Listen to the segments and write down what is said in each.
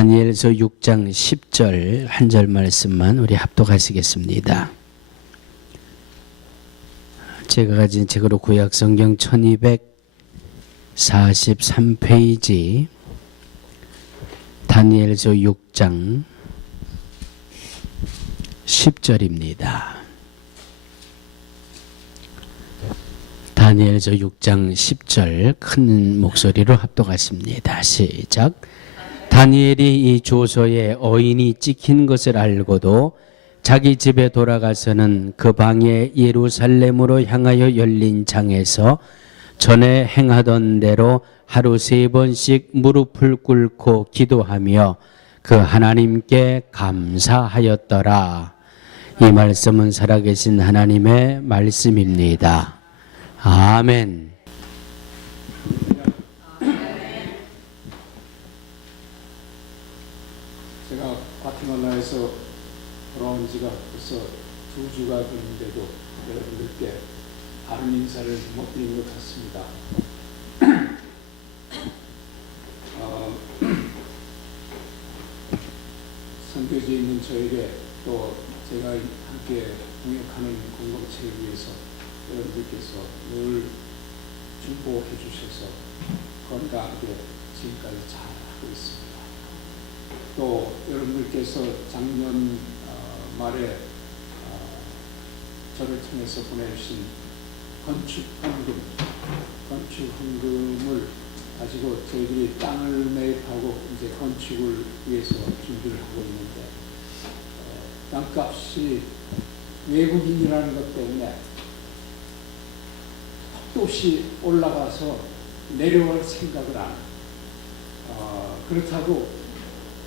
다니엘서 6장 10절 한 절 말씀만 우리 합독하시겠습니다. 제가 가진 책으로 구약 성경 1243페이지 다니엘서 6장 10절입니다. 다니엘서 6장 10절 큰 목소리로 합독하십니다. 시작. 다니엘이 이 조서에 어인이 찍힌 것을 알고도 자기 집에 돌아가서는 그 방에 예루살렘으로 향하여 열린 장에서 전에 행하던 대로 하루 3번씩 무릎을 꿇고 기도하며 그 하나님께 감사하였더라. 이 말씀은 살아계신 하나님의 말씀입니다. 아멘. 제가 과테말라에서 돌아온 지가 벌써 2주가 됐는데도 여러분들께 바른 인사를 못 드린 것 같습니다. 선교지에 있는 저에게 또 제가 함께 동역하는 공동체를 위해서 여러분들께서 늘 중보해 주셔서 건강하게 지금까지 잘 하고 있습니다. 또 여러분들께서 작년 말에 저를 통해서 보내주신 건축 헌금을 가지고 저희들이 땅을 매입하고 이제 건축을 위해서 준비를 하고 있는데 땅값이 외국인이라는 것 때문에 턱도 없이 올라가서 내려올 생각을 안 해요. 그렇다고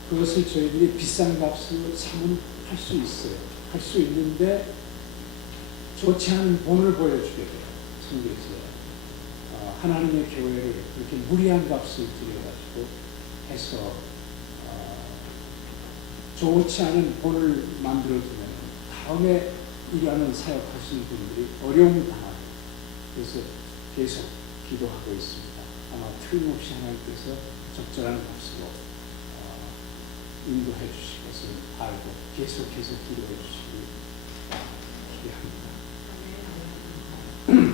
그것을 저희들이 비싼 값을 사면 할 수 있어요. 할 수 있는데 좋지 않은 본을 보여주게 돼요. 선교지에. 하나님의 교회를 그렇게 무리한 값을 들여가지고 해서 좋지 않은 본을 만들어두면 다음에 일하는 사역하시는 분들이 어려움을 당하죠. 그래서 계속 기도하고 있습니다. 아마 틀림없이 하나님께서 적절한 값으로 인도해 주실 것을 알고 계속해서 기도해 주시기 기대합니다.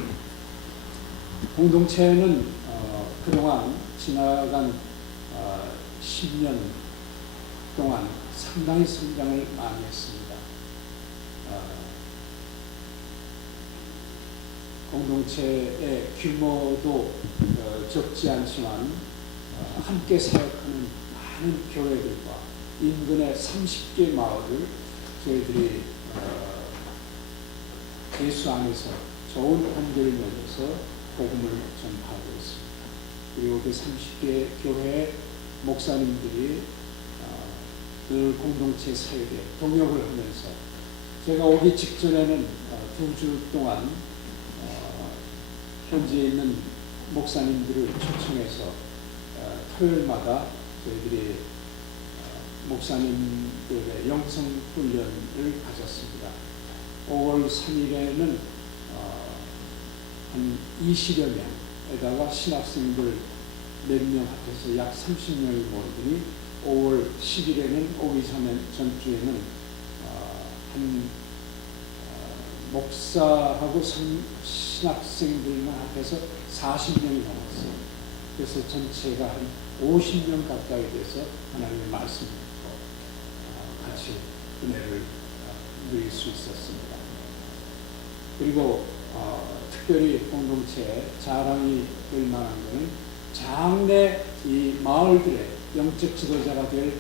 공동체는 그동안 지나간 10년 동안 상당히 성장을 많이 했습니다. 공동체의 규모도 적지 않지만 함께 사역하는 많은 교회들과 인근의 30개 마을을 저희들이 예수 안에서 좋은 관계를 맺어서 복음을 전파하고 있습니다. 그리고 그 30개 교회 목사님들이 늘 공동체 사역에 동역을 하면서 제가 오기 직전에는 2주 동안 현지에 있는 목사님들을 초청해서 토요일마다 저희들이 목사님들의 영성훈련을 가졌습니다. 5월 3일에는 한 20여 명에다가 신학생들 몇 명 합해서 약 30명이 모이더니 5월 10일에는 오기 전주에는 한 목사하고 신학생들만 합해서 40명이 넘었어요. 그래서 전체가 한 50명 가까이 돼서 하나님의 말씀을 듣고 같이 은혜를 누릴 수 있었습니다. 그리고 특별히 공동체에 자랑이 될 만한 것은 장래 이 마을들의 영적 지도자가 될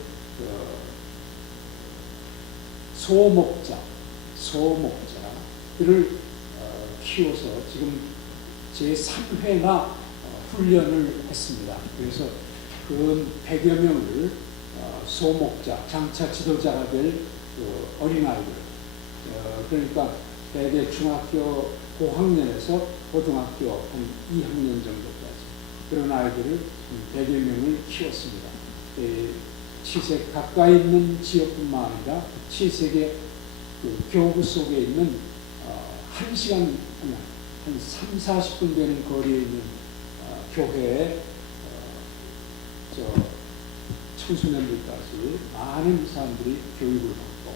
소목자들을 키워서 지금 제3회나 훈련을 했습니다. 그래서 그 100여 명을 소목자, 장차 지도자가 될 어린아이들, 그러니까 대개 중학교 고학년에서 고등학교 한 2학년 정도까지 그런 아이들을 100여 명을 키웠습니다. 칠색 가까이 있는 지역뿐만 아니라 칠색의 그 교구 속에 있는 1시간 한 30-40분 되는 거리에 있는 교회에 청소년들까지 많은 사람들이 교육을 받고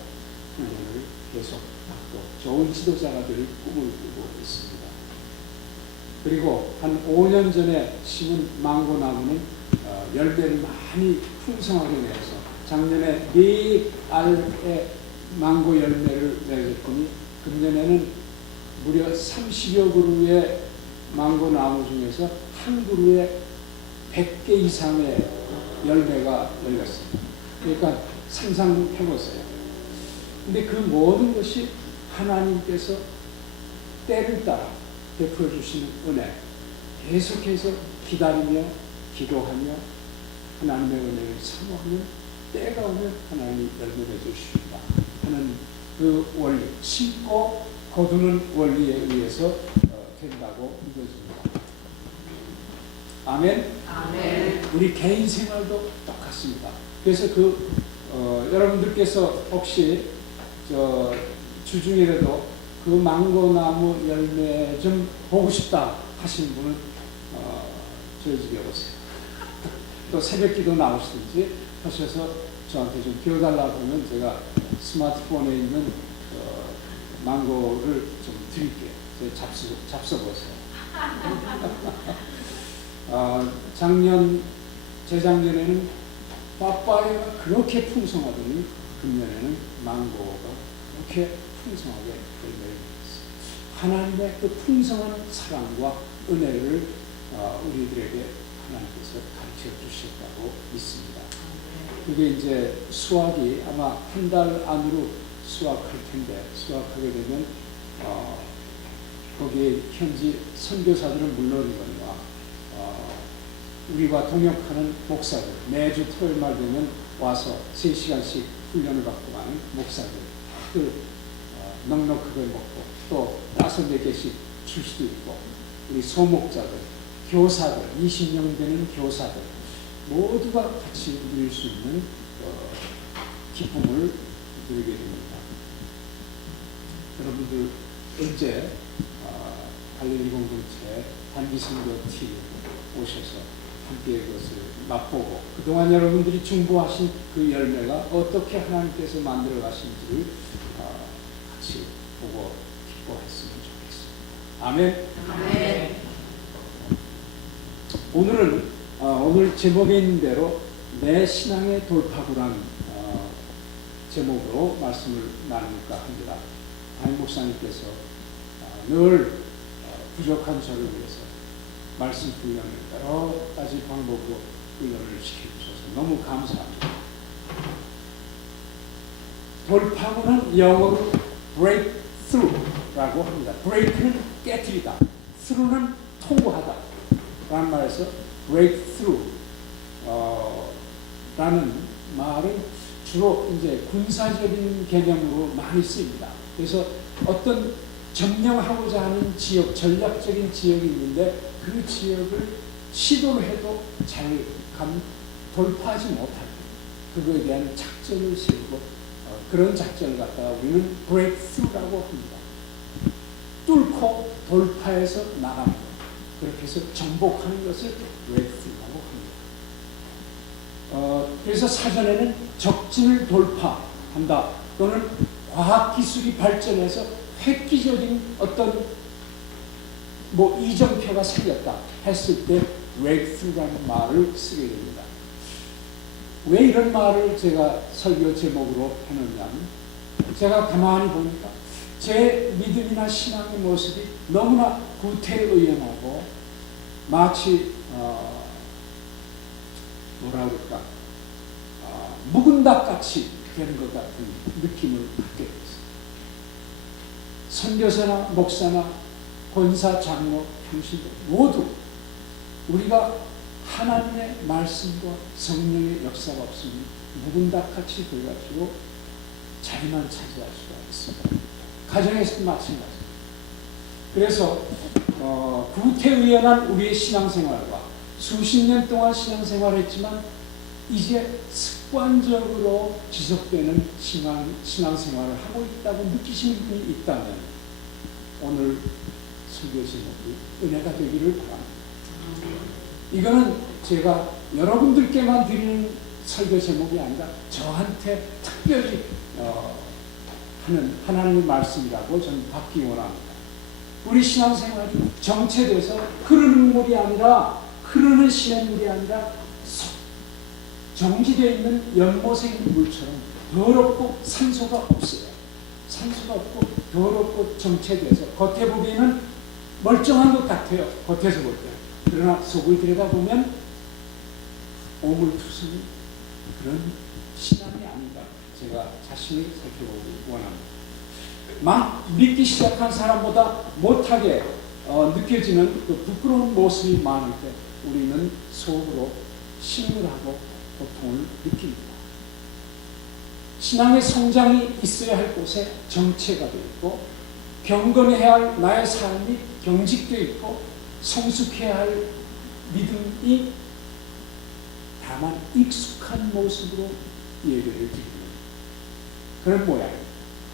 훈련을 계속 받고 좋은 지도자가 될 꿈을 꾸고 있습니다. 그리고 한 5년 전에 심은 망고나무는 열매를 많이 풍성하게 내서 작년에 4알의 망고 열매를 맺었더니 금년에는 무려 30여 그루의 망고나무 중에서 한 그루에 100개 이상의 열매가 열렸습니다. 그러니까 상상해보세요. 근데 그 모든 것이 하나님께서 때를 따라 베풀어 주시는 은혜, 계속해서 기다리며 기도하며 하나님의 은혜를 사모하면 때가 오면 하나님이 열매를 주십니다 하는 그 원리, 심고 거두는 원리에 의해서 된다고 믿어집니다. 아멘. 아멘. 우리 개인 생활도 똑같습니다. 그래서 여러분들께서 혹시 주중에라도 그 망고나무 열매 좀 보고 싶다 하시는 분은 저희 집에 오세요. 또 새벽기도 나오시든지 하셔서 저한테 좀 비워달라고 하면 제가 스마트폰에 있는 망고를 좀 드릴게요. 잡숴보세요. 재작년에는 빠빠이가 그렇게 풍성하더니 금년에는 망고가 그렇게 풍성하게 열매를 맺었어요. 하나님의 그 풍성한 사랑과 은혜를 우리들에게 하나님께서 가르쳐 주셨다고 믿습니다. 그게 이제 수확이 아마 한 달 안으로 수확할 텐데 수확하게 되면 거기에 현지 선교사들은 물론이거니와 우리와 동역하는 목사들 매주 토요일말 되면 와서 3시간씩 훈련을 받고 가는 목사들 넉넉하게 먹고 또 5-4개씩 줄 수도 있고 우리 소목자들 교사들 20명 되는 교사들 모두가 같이 누릴 수 있는 기쁨을 누리게 됩니다. 여러분들 언제 갈릴리 공동체 단기선교 팀 오셔서 함께 그것을 맛보고 그동안 여러분들이 중보하신 그 열매가 어떻게 하나님께서 만들어 가신지를 같이 보고 기뻐했으면 좋겠습니다. 아멘. 아멘. 오늘은 오늘 제목에 있는 대로 내 신앙의 돌파구란 제목으로 말씀을 나눌까 합니다. 담임 목사님께서 늘 부족한 저를 위해서 말씀 훈련을 여러 가지 방법으로 훈련을 시켜주셔서 너무 감사합니다. 돌파구는 영어로 breakthrough라고 합니다. break는 깨트리다, through는 통과하다 라는 말에서 breakthrough 라는 말은 주로 이제 군사적인 개념으로 많이 쓰입니다. 그래서 어떤 점령하고자 하는 지역, 전략적인 지역이 있는데 그 지역을 시도를 해도 잘 돌파하지 못할 그거에 대한 작전을 세우고 그런 작전을 갖다가 우리는 breakthrough라고 합니다. 뚫고 돌파해서 나가는 것. 그렇게 해서 정복하는 것을 breakthrough라고 합니다. 그래서 사전에는 적진을 돌파한다 또는 과학기술이 발전해서 획기적인 어떤 이정표가 생겼다 했을 때 breakthrough라는 말을 쓰게 됩니다. 왜 이런 말을 제가 설교 제목으로 해놓냐면 제가 가만히 보니까 제 믿음이나 신앙의 모습이 너무나 구태의연하고 마치 뭐라 그럴까 묵은 닭같이 되는 것 같은 느낌을 갖게 됐어요. 선교사나 목사나 권사, 장로, 형신들 모두 우리가 하나님의 말씀과 성령의 역사가 없으면 묵은 닭같이 돼가지고 자리만 차지할 수가 있습니다. 가정에서도 마찬가지입니다. 그래서 구태의연한 우리의 신앙생활과 수십 년 동안 신앙생활을 했지만 이제 습관적으로 지속되는 신앙생활을 하고 있다고 느끼시는 분이 있다면 오늘 설교 제목이 은혜가 되기를 바랍니다. 이거는 제가 여러분들께만 드리는 설교 제목이 아니라 저한테 특별히 하는 하나님의 말씀이라고 저는 받기 원합니다. 우리 신앙생활이 정체돼서 흐르는 물이 아니라, 흐르는 시냇물이 아니라 정지되어 있는 연못에 있는 물처럼 더럽고 산소가 없어요. 산소가 없고 더럽고 정체돼서 겉에 보기에는 멀쩡한 것 같아요. 겉에서 볼 때. 그러나 속을 들여다보면 오물투성이 그런 신앙이 아닌가, 제가 자신을 살펴보기 원합니다. 막 믿기 시작한 사람보다 못하게 느껴지는 그 부끄러운 모습이 많을 때 우리는 속으로 신물하고 고통을 느낍니다. 신앙의 성장이 있어야 할 곳에 정체가 되어 있고, 경건해야 할 나의 삶이 경직되어 있고, 성숙해야 할 믿음이 다만 익숙한 모습으로 예배를 드리는 그런 모양입니다.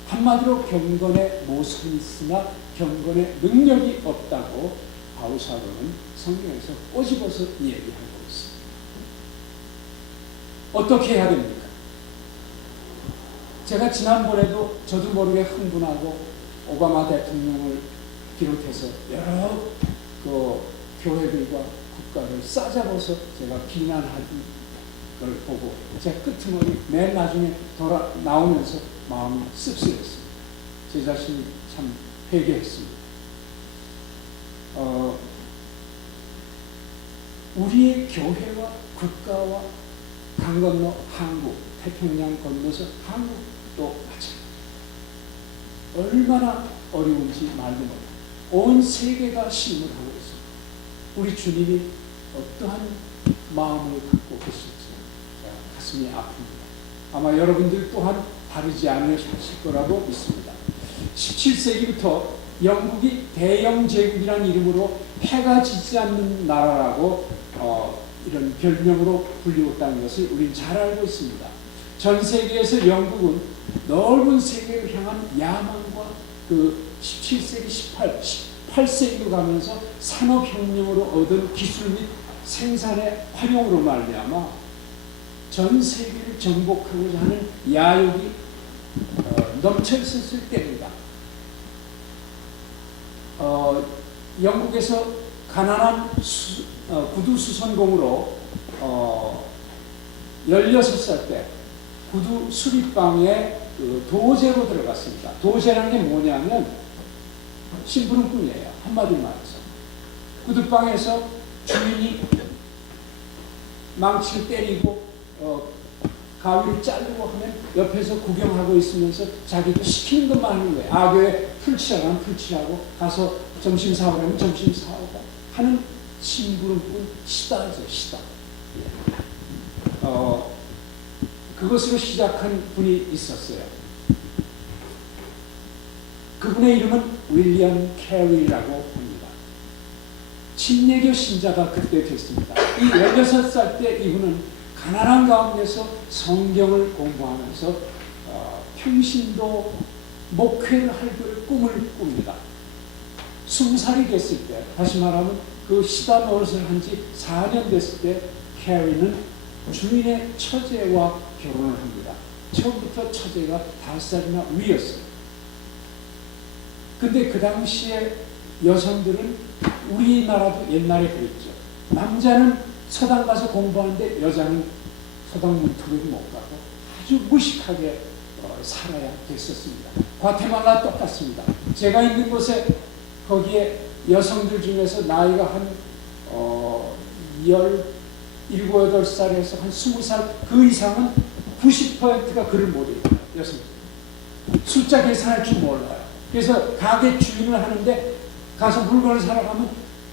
한마디로 경건의 모습이 있으나 경건의 능력이 없다고 바울 사도는 성경에서 꼬집어서 얘기하고 있습니다. 어떻게 해야 됩니까? 제가 지난번에도 저도 모르게 흥분하고 오바마 대통령을 비롯해서 여러 그 교회들과 국가를 싸잡아서 제가 비난하는 걸 보고 제가 끄트머리 맨 나중에 나오면서 마음이 씁쓸했습니다. 제 자신이 참 회개했습니다. 우리의 교회와 국가와 강 건너 한국, 태평양 건너서 한국도 마찬가지입니다. 얼마나 어려운지 말도 못합니다. 온 세계가 신문하고 있습니다. 우리 주님이 어떠한 마음을 갖고 계실지 가슴이 아픕니다. 아마 여러분들 또한 다르지 않으실 거라고 믿습니다. 17세기부터 영국이 대영 제국이라는 이름으로 해가 지지 않는 나라라고 이런 별명으로 불리웠다는 것을 우리는 잘 알고 있습니다. 전 세계에서 영국은 넓은 세계를 향한 야망과 그 17세기, 18세기로 가면서 산업혁명으로 얻은 기술 및 생산의 활용으로 말미암아 전 세계를 정복하고자 하는 야욕이 넘쳐 있었을 때입니다. 영국에서 가난한 구두 수선공으로 16살 때 구두 수리방에 그 도제로 들어갔습니다. 도제라는 게 뭐냐면 심부름꾼이에요. 한마디로 말해서. 구두방에서 주인이 망치를 때리고 가위를 자르고 하면 옆에서 구경하고 있으면서 자기도 시키는 것만 하는 거예요. 악교에 풀칠하면 풀칠하고, 가서 점심 사오라면 점심 사오고 하는 심부름꾼 시다죠, 시다. 그것으로 시작한 분이 있었어요. 그분의 이름은 윌리엄 캐리라고 합니다. 침례교 신자가 그때 됐습니다. 이 16살 때 이분은 가난한 가운데서 성경을 공부하면서 평신도 목회를 할 꿈을 꿉니다. 20살이 됐을 때, 다시 말하면 그 시다 노릇을 한 지 4년 됐을 때 캐리는 주인의 처제와 결혼을 합니다. 처음부터 처제가 5살이나 위였어요. 근데 그 당시에 여성들은 우리나라도 옛날에 그랬죠. 남자는 서당 가서 공부하는데 여자는 서당 문턱을 못 가고 아주 무식하게 살아야 됐었습니다. 과테말라 똑같습니다. 제가 있는 곳에 거기에 여성들 중에서 나이가 한 17, 8살에서 한 20살 그 이상은 90%가 글을 못 읽어요. 여성들. 숫자 계산할 줄 몰라요. 그래서 가게 주인을 하는데 가서 물건을 사러 가면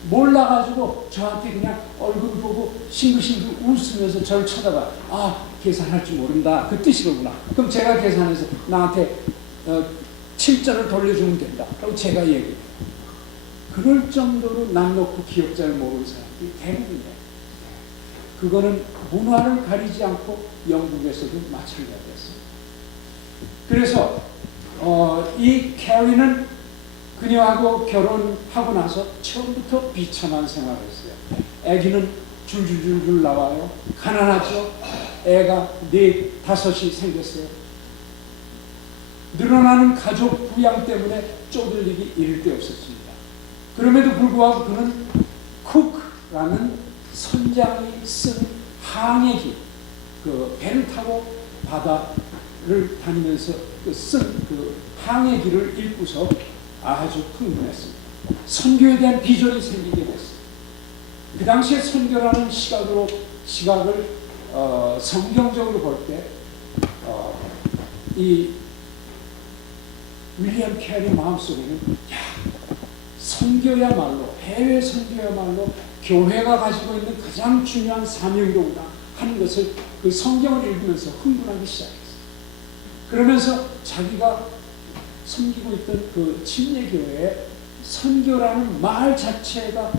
몰라가지고 저한테 그냥 얼굴 보고 싱글싱글 웃으면서 저를 쳐다봐. 아, 계산할 줄 모른다. 그 뜻이로구나. 그럼 제가 계산해서 나한테 7절을 돌려주면 된다. 그럼 제가 얘기해요. 그럴 정도로 남 놓고 기억자를 모르는 사람들이 대부분이에요. 그거는 문화를 가리지 않고 영국에서도 마찬가지였어요. 그래서 이 캐리는 그녀하고 결혼하고 나서 처음부터 비참한 생활을 했어요. 아기는 줄줄줄줄 나와요. 가난하죠. 애가 4, 5이 생겼어요. 늘어나는 가족 부양 때문에 쪼들리기 이를 데 없었습니다. 그럼에도 불구하고 그는 쿡라는 선장이 쓴 항해기, 그 배를 타고 바다를 다니면서 쓴 그 항해기를 읽고서 아주 흥분했습니다. 선교에 대한 비전이 생기게 됐어요. 그 당시에 선교라는 시각을 성경적으로 볼 때 이 윌리엄 캐리 마음속에는 선교야말로, 해외 선교야말로 교회가 가지고 있는 가장 중요한 사명이로구나 하는 것을 그 성경을 읽으면서 흥분하기 시작했어요. 그러면서 자기가 섬기고 있던 그 침례교회에 선교라는 말 자체가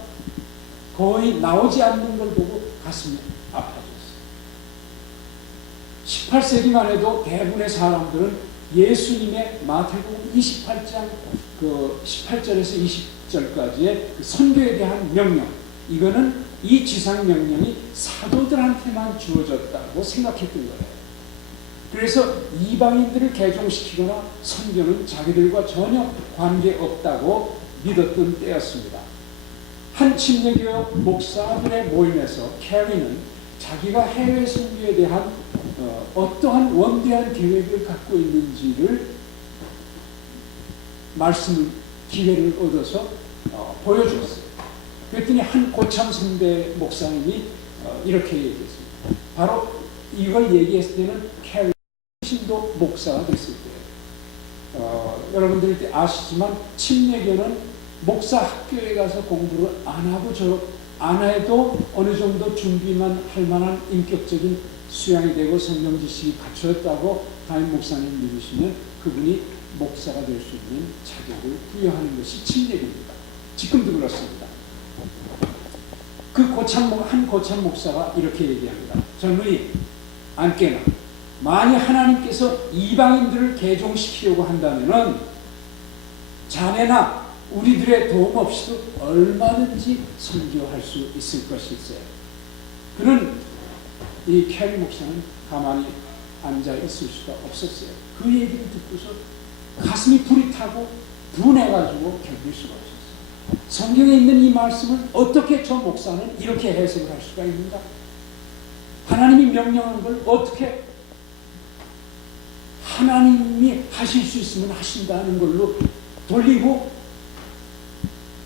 거의 나오지 않는 걸 보고 가슴이 아파졌어요. 18세기만 해도 대부분의 사람들은 예수님의 마태복음 28장 그 18절에서 20절까지의 그 선교에 대한 명령, 이거는 이 지상 명령이 사도들한테만 주어졌다고 생각했던 거예요. 그래서 이방인들을 개종시키거나 선교는 자기들과 전혀 관계없다고 믿었던 때였습니다. 한 침례교회 목사들의 모임에서 캐리는 자기가 해외 선교에 대한 어떠한 원대한 계획을 갖고 있는지를 기회를 얻어서 보여주었어요. 그랬더니 한 고참 선배 목사님이 이렇게 얘기했습니다. 바로 이걸 얘기했을 때는 캐리 신도 목사가 됐을 때예요. 여러분들이 아시지만 침례교는 목사 학교에 가서 공부를 안 하고 안 해도 어느 정도 준비만 할 만한 인격적인 수양이 되고 성경 지식이 갖춰졌다고 담임 목사님 믿으시면 그분이 목사가 될 수 있는 자격을 부여하는 것이 침례교입니다. 지금도 그렇습니다. 한 고참 목사가 이렇게 얘기합니다. 젊은이, 안 깨나. 만약 하나님께서 이방인들을 개종시키려고 한다면은 자네나 우리들의 도움 없이도 얼마든지 선교할 수 있을 것일세. 그는 이 캐리 목사는 가만히 앉아 있을 수가 없었어요. 그 얘기를 듣고서 가슴이 불이 타고 분해가지고 견딜 수가 없었어요. 성경에 있는 이 말씀을 어떻게 저 목사는 이렇게 해석을 할 수가 있는가? 하나님이 명령한 걸 어떻게 하나님이 하실 수 있으면 하신다는 걸로 돌리고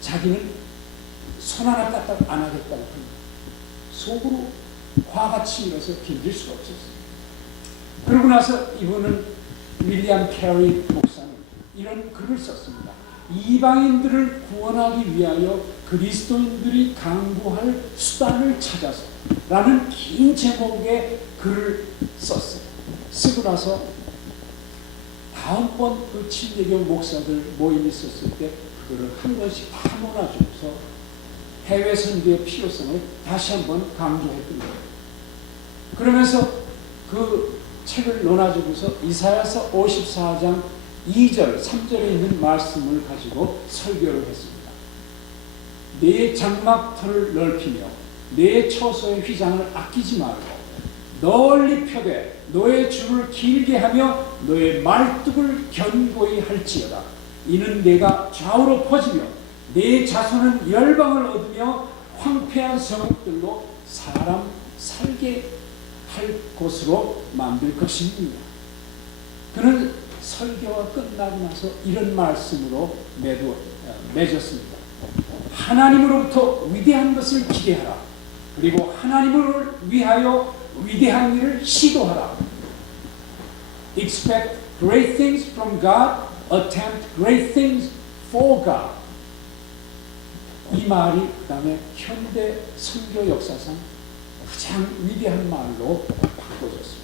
자기는 손 하나 까딱 안 하겠다고 합니다. 속으로 화가 치밀어서 견딜 수가 없었어요. 그러고 나서 이분은 윌리엄 캐리 목사는 이런 글을 썼습니다. 이방인들을 구원하기 위하여 그리스도인들이 강구할 수단을 찾아서 라는 긴 제목의 글을 썼어요. 쓰고 나서 다음번 그 침례교 목사들 모임이 있었을 때 그거를 한 번씩 다 몰아주면서 해외 선교의 필요성을 다시 한번 강조했던 거예요. 그러면서 그 책을 논하주고서 이사야서 54장 2절, 3절에 있는 말씀을 가지고 설교를 했습니다. 내 장막터를 넓히며 내 처소의 휘장을 아끼지 말고 널리 펴되 너의 줄을 길게 하며 너의 말뚝을 견고히 할지어다. 이는 내가 좌우로 퍼지며 내 자손은 열방을 얻으며 황폐한 성읍들로 사람 살게 할 곳으로 만들 것입니다. 그는 설교가 끝나고 나서 이런 말씀으로 맺었습니다. 하나님으로부터 위대한 것을 기대하라. 그리고 하나님을 위하여 위대한 일을 시도하라. Expect great things from God. Attempt great things for God. 이 말이 그 다음에 현대 선교 역사상 가장 위대한 말로 바꿔졌습니다.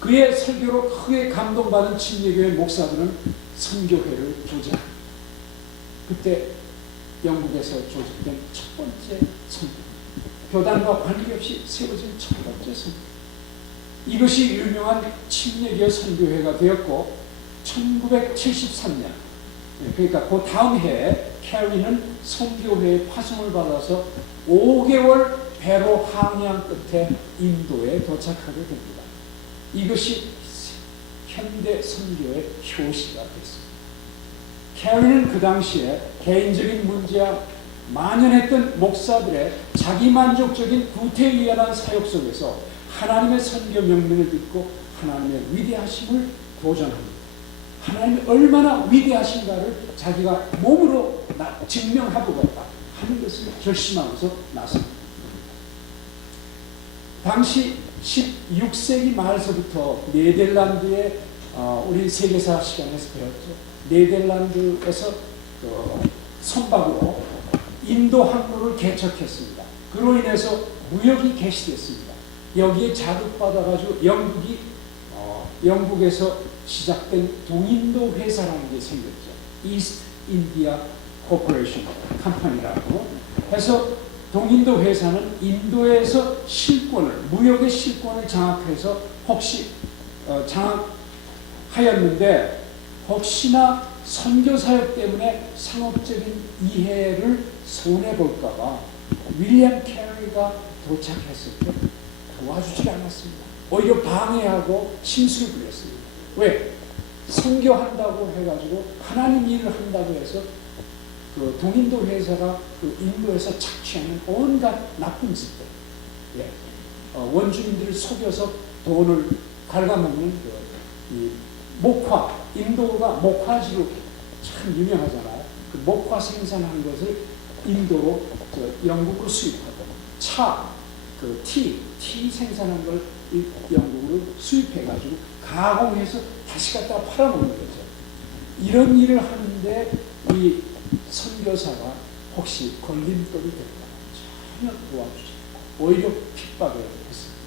그의 설교로 크게 감동받은 침례교회 목사들은 선교회를 조직합니다. 그때 영국에서 조직된 첫 번째 선교, 교단과 관계없이 세워진 첫 번째 선교. 이것이 유명한 침례교 선교회가 되었고 1973년, 그러니까 그 다음 해에 캐리는 선교회의 파송을 받아서 5개월 배로 항해한 끝에 인도에 도착하게 됩니다. 이것이 현대 선교의 효시가 됐습니다. 캐리는 그 당시에 개인적인 문제와 만연했던 목사들의 자기만족적인 구태의연한 사역 속에서 하나님의 선교 명령을 듣고 하나님의 위대하심을 도전합니다. 하나님이 얼마나 위대하신가를 자기가 몸으로 증명하고자 하는 것을 결심하면서 나섭니다. 당시 16세기 말서부터 네덜란드의 우리 세계사 시간에서 배웠죠. 네덜란드에서 선박으로 인도 항로를 개척했습니다. 그로 인해서 무역이 개시됐습니다. 여기에 자극받아가지고 영국에서 시작된 동인도 회사라는 게 생겼죠. 이스트 인디아 코퍼레이션 컴퍼니라고 해서 동인도 회사는 인도에서 무역의 실권을 장악해서 장악하였는데 혹시나 선교사역 때문에 상업적인 이해를 손해볼까봐 윌리엄 캐리가 도착했을 때 도와주지 않았습니다. 오히려 방해하고 심술을 부렸습니다. 왜? 선교한다고 해가지고 하나님 일을 한다고 해서 그 동인도 회사가 그 인도에서 착취하는 온갖 나쁜 짓들, 원주민들을 속여서 돈을 갉아먹는 이 목화, 인도가 목화지로 참 유명하잖아요. 그 목화 생산한 것을 인도로 영국으로 수입하고 티 생산한 걸 영국으로 수입해가지고 가공해서 다시 갖다가 팔아먹는 거죠. 이런 일을 하는데 이 선교사가 혹시 걸림돌이 될까 전혀 도와주지 않고 오히려 핍박을 했습니다.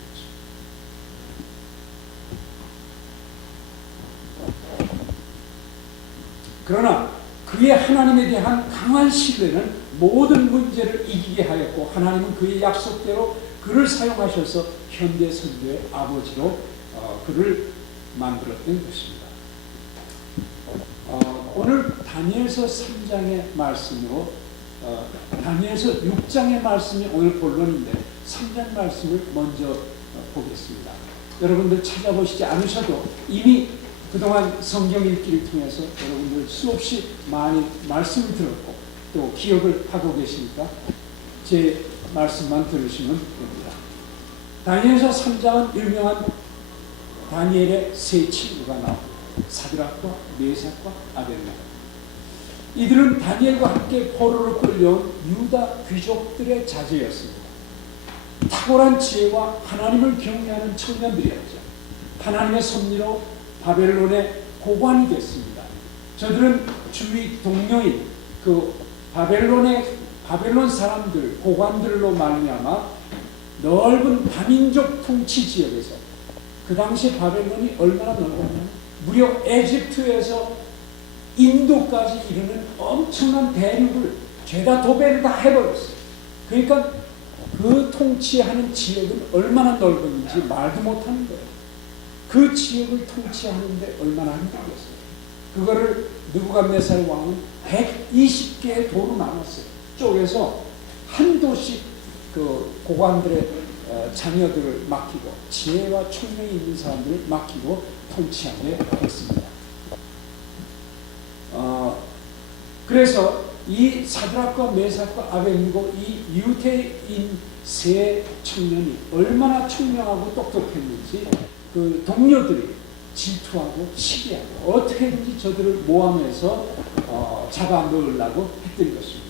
그러나 그의 하나님에 대한 강한 신뢰는 모든 문제를 이기게 하였고 하나님은 그의 약속대로 그를 사용하셔서 현대 선교의 아버지로 그를 만들었던 것입니다. 오늘 다니엘서 3장의 말씀으로 다니엘서 6장의 말씀이 오늘 본론인데 3장 말씀을 먼저 보겠습니다. 여러분들 찾아보시지 않으셔도 이미 그동안 성경 읽기를 통해서 여러분들 수없이 많이 말씀을 들었고 또 기억을 하고 계시니까 제 말씀만 들으시면 됩니다. 다니엘서 3장은 유명한 다니엘의 세 친구가 나옵니다. 사드락과 메삭과 아벨네고. 이들은 다니엘과 함께 포로로 끌려온 유다 귀족들의 자제였습니다. 탁월한 지혜와 하나님을 경외하는 청년들이었죠. 하나님의 섭리로 바벨론의 고관이 됐습니다. 저들은 주위 동료인 그 바벨론 사람들, 고관들로 말미암아 넓은 다민족 통치 지역에서 그 당시 바벨론이 얼마나 넓었냐면 무려 에집트에서 인도까지 이르는 엄청난 대륙을 죄다 도배를 다 해버렸어요. 그러니까 그 통치하는 지역은 얼마나 넓은지 말도 못하는 거예요. 그 지역을 통치하는데 얼마나 힘들겠어요. 그거를 느부갓네살 왕은 120개의 도로 나눴어요. 쪼개서 한 도씩 그 고관들의 자녀들을 맡기고 지혜와 총명이 있는 사람들을 맡기고 통치하게 했습니다. 그래서 이 사드락과 메삭과 아벳느고 이 유대인 세 청년이 얼마나 총명하고 똑똑했는지 그 동료들이 질투하고 시기하고 어떻게든지 저들을 모함해서 잡아 넣으려고 했던 것입니다.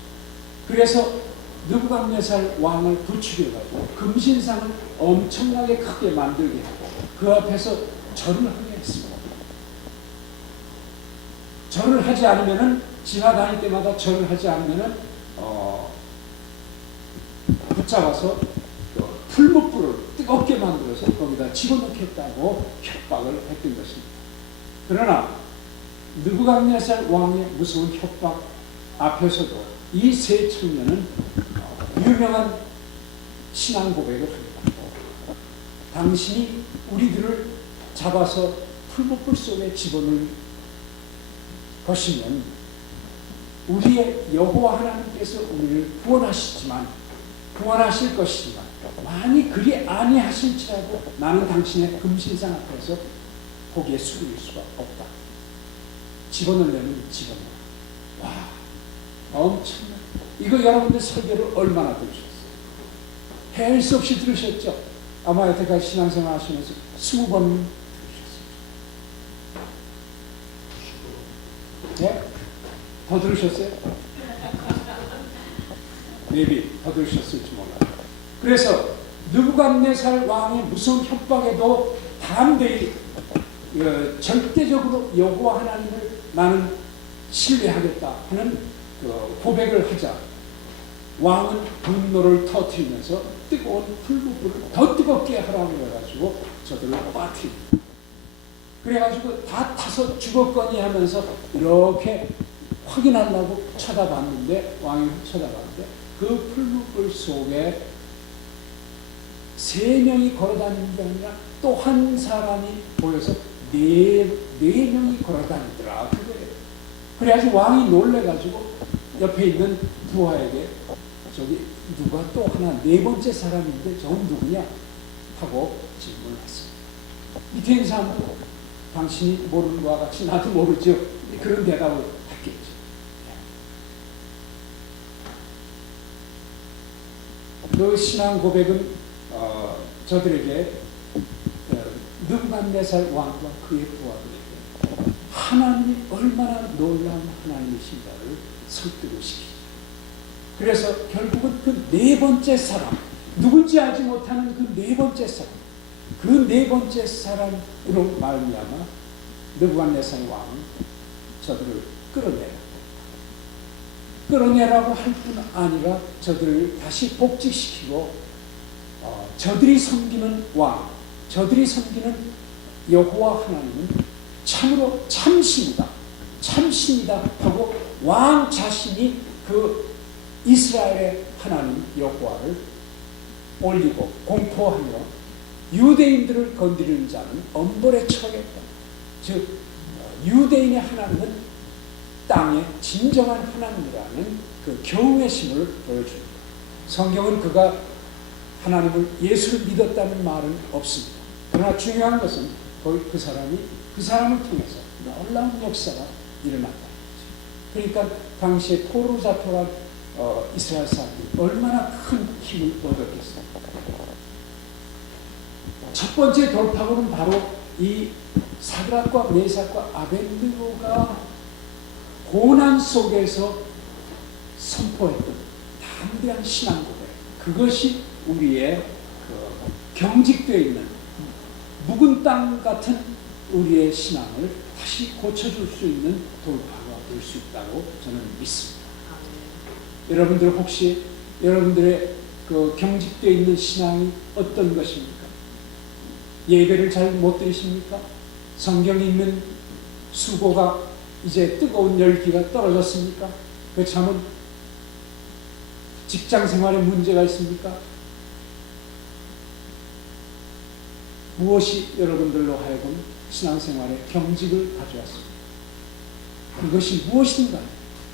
그래서 느부갓네살 왕을 부추겨가지고 금신상을 엄청나게 크게 만들게 하고 그 앞에서 절을 하게 했습니다. 절을 하지 않으면은 지나다닐 때마다 절을 하지 않으면은 붙잡아서 풀무불을 뜨겁게 만들어서 거기다 집어넣겠다고 협박을 했던 것입니다. 그러나 느부갓네살 왕의 무서운 협박 앞에서도 이 세 청년은 유명한 신앙 고백을 합니다. 당신이 우리들을 잡아서 풀무불 속에 집어넣을 것이면 우리의 여호와 하나님께서 우리를 구원하실 것이지만 만이 그리 아니하실지라도 나는 당신의 금신상 앞에서 고개 숙일 수가 없다. 집어넣으려면 집어넣어. 와, 엄청나. 이거 여러분들 설교를 얼마나 들으셨어요? 헤아릴 수 없이 들으셨죠? 아마 여태까지 신앙생활 하시면서 20번 들으셨어요. 네? 더 들으셨어요? maybe 더 들으셨을지 몰라요. 그래서 느부갓네살 왕의 무서운 협박에도 담대히 절대적으로 여호와 하나님을 나는 신뢰하겠다 하는 고백을 하자 왕은 분노를 터뜨리면서 뜨거운 풀무불을 더 뜨겁게 하라고 해가지고 저들을 빠뜨립니다. 그래가지고 다 타서 죽었거니 하면서 이렇게 확인하려고 쳐다봤는데 왕이 쳐다봤는데 그 풀무불 속에 3명이 걸어다니는 게 아니라 또 한 사람이 보여서 네 명이 걸어다니더라. 그래가지고 왕이 놀래가지고 옆에 있는 부하에게 저기 누가 또 하나 4번째 사람인데 저건 누구냐 하고 질문했습니다. 밑에 있는 사람은 당신이 모르는 것과 같이 나도 모르죠. 그런 대답을 했겠죠. 그 신앙 고백은 저들에게 느부갓네살 왕과 그의 부하들에게 하나님이 얼마나 놀라운 하나님이신가를 설득을 시키죠. 그래서 결국은 그 4번째 사람, 누군지 알지 못하는 그 4번째 사람, 그 4번째 사람으로 말미암아 느부갓네살 왕은 저들을 끌어내라고 할 뿐 아니라 저들을 다시 복직시키고 저들이 섬기는 왕, 저들이 섬기는 여호와 하나님은 참으로 참신이다 하고 왕 자신이 그 이스라엘의 하나님 여호와를 올리고 공포하며 유대인들을 건드리는 자는 엄벌에 처했다. 즉 유대인의 하나님은 땅의 진정한 하나님이라는 그 경외심을 보여줍니다. 성경은 그가 하나님을 예수를 믿었다는 말은 없습니다. 그러나 중요한 것은 그 사람을 통해서 놀라운 역사가 일어났다. 그러니까 당시에 포로로 잡혀간 이스라엘 사람들이 얼마나 큰 힘을 얻었겠어요. 첫 번째 돌파구는 바로 이 사드락과 메삭과 아벳느고가 고난 속에서 선포했던 담대한 신앙 고백, 그것이 우리의 경직되어 있는 묵은 땅 같은 우리의 신앙을 다시 고쳐줄 수 있는 돌파가 될 수 있다고 저는 믿습니다. 여러분들 혹시 여러분들의 그 경직되어 있는 신앙이 어떤 것입니까? 예배를 잘 못 드리십니까? 성경 읽는 수고가 이제 뜨거운 열기가 떨어졌습니까? 그렇다면 직장 생활에 문제가 있습니까? 무엇이 여러분들로 하여금 신앙생활에 경직을 가져왔습니까? 그것이 무엇인가?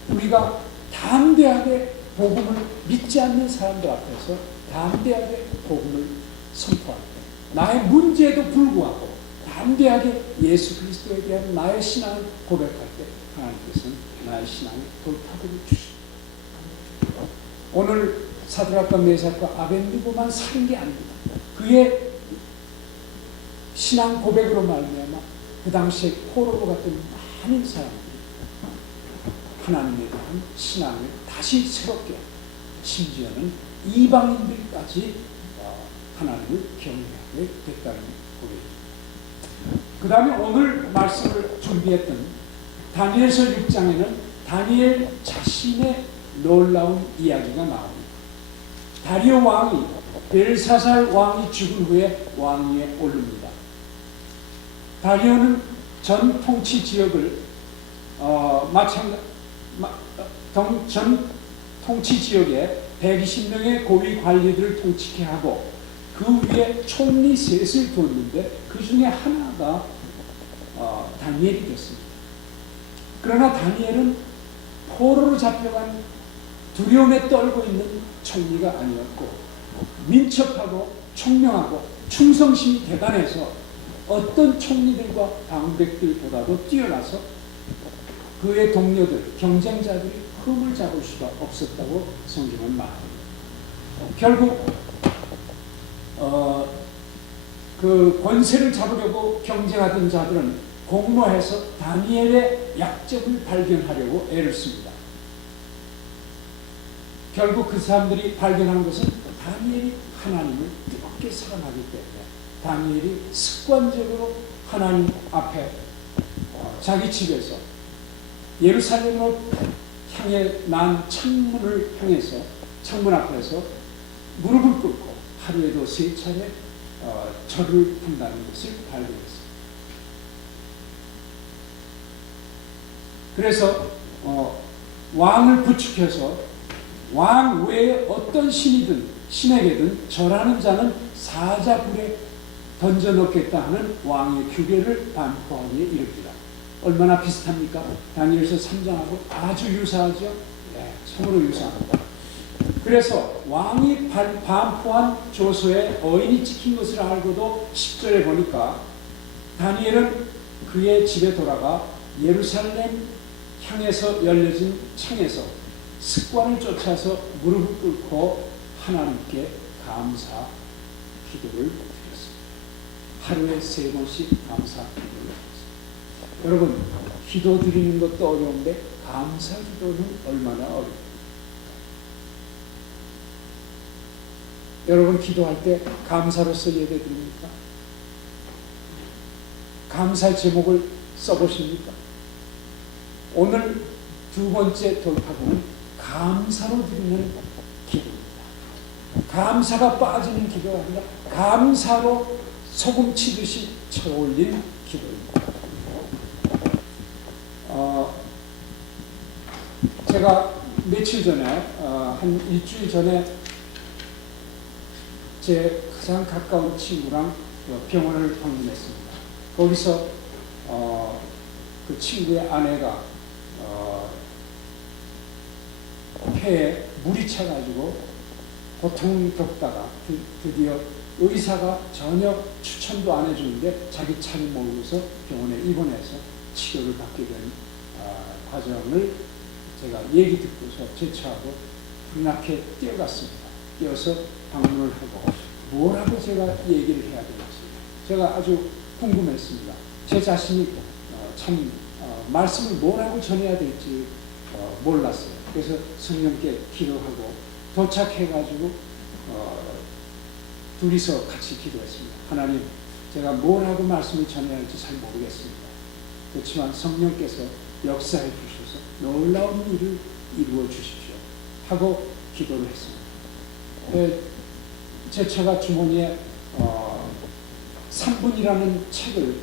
우리가 담대하게 복음을 믿지 않는 사람들 앞에서 담대하게 복음을 선포할 때, 나의 문제에도 불구하고 담대하게 예수 그리스도에 대한 나의 신앙을 고백할 때 하나님께서는 나의 신앙의 돌파구를 주십니다. 오늘 사드락과 메삭과 아벳느고만 사는 게 아닙니다. 그의 신앙 고백으로 말미암아 그 당시에 포로로 갔던 많은 사람들이 하나님에 대한 신앙을 다시 새롭게, 심지어는 이방인들까지 하나님을 경외하게 됐다는 고백입니다. 그 다음에 오늘 말씀을 준비했던 다니엘서 6장에는 다니엘 자신의 놀라운 이야기가 나옵니다. 다리오 왕이 벨사살 왕이 죽은 후에 왕위에 오릅니다. 다리오는 전 통치 지역을 전 통치 지역에 120명의 고위 관리들을 통치케 하고 그 위에 총리 셋을 뒀는데 그 중에 하나가 다니엘이 됐습니다. 그러나 다니엘은 포로로 잡혀간 두려움에 떨고 있는 총리가 아니었고 민첩하고 총명하고 충성심이 대단해서 어떤 총리들과 방백들보다도 뛰어나서 그의 동료들, 경쟁자들이 흠을 잡을 수가 없었다고 성경은 말합니다. 결국 그 권세를 잡으려고 경쟁하던 자들은 공모해서 다니엘의 약점을 발견하려고 애를 씁니다. 결국 그 사람들이 발견한 것은 다니엘이 하나님을 뜨겁게 사랑하기 때문에 다니엘이 습관적으로 하나님 앞에 자기 집에서 예루살렘으로 향해 난 창문을 향해서 창문 앞에서 무릎을 꿇고 하루에도 3차례 절을 한다는 것을 발견했습니다. 그래서 왕을 부축해서 왕 외에 어떤 신에게든 절하는 자는 사자불에 던져넣겠다 하는 왕의 규례를 반포하기에 이릅니다. 얼마나 비슷합니까? 다니엘서 3장하고 아주 유사하죠? 네, 참으로 유사합니다. 그래서 왕이 반포한 조서에 어인이 찍힌 것을 알고도 10절에 보니까 다니엘은 그의 집에 돌아가 예루살렘 향해서 열려진 창에서 습관을 쫓아서 무릎을 꿇고 하나님께 감사 기도를 드렸습니다. 하루에 3번씩 감사 기도를 드렸습니다. 여러분, 기도 드리는 것도 어려운데 감사 기도는 얼마나 어려워요. 여러분 기도할 때 감사로서 예배 드립니까? 감사 제목을 써보십니까? 오늘 2번째 돌파구는 감사로 드리는 기도입니다. 감사가 빠지는 기도가 아니라 감사로 소금 치듯이 쳐올린 기도입니다. 제가 며칠 전에 한 일주일 전에 제 가장 가까운 친구랑 병원을 방문했습니다. 거기서 그 친구의 아내가 폐에 물이 차가지고 고통을 겪다가 드디어 의사가 전혀 추천도 안 해주는데 자기 차를 몰고서 병원에 입원해서 치료를 받게 된 과정을 제가 얘기 듣고서 제 차하고 불나게 뛰어갔습니다. 뛰어서 방문을 하고 뭐라고 제가 얘기를 해야 되는지 제가 아주 궁금했습니다. 제 자신이 참 말씀을 뭐라고 전해야 될지 몰랐어요. 그래서 성령께 기도하고 도착해가지고 둘이서 같이 기도했습니다. 하나님, 제가 뭐라고 말씀을 전해야 할지 잘 모르겠습니다. 그렇지만 성령께서 역사해 주셔서 놀라운 일을 이루어 주십시오 하고 기도를 했습니다. 제 차가 주머니에 3분이라는 책을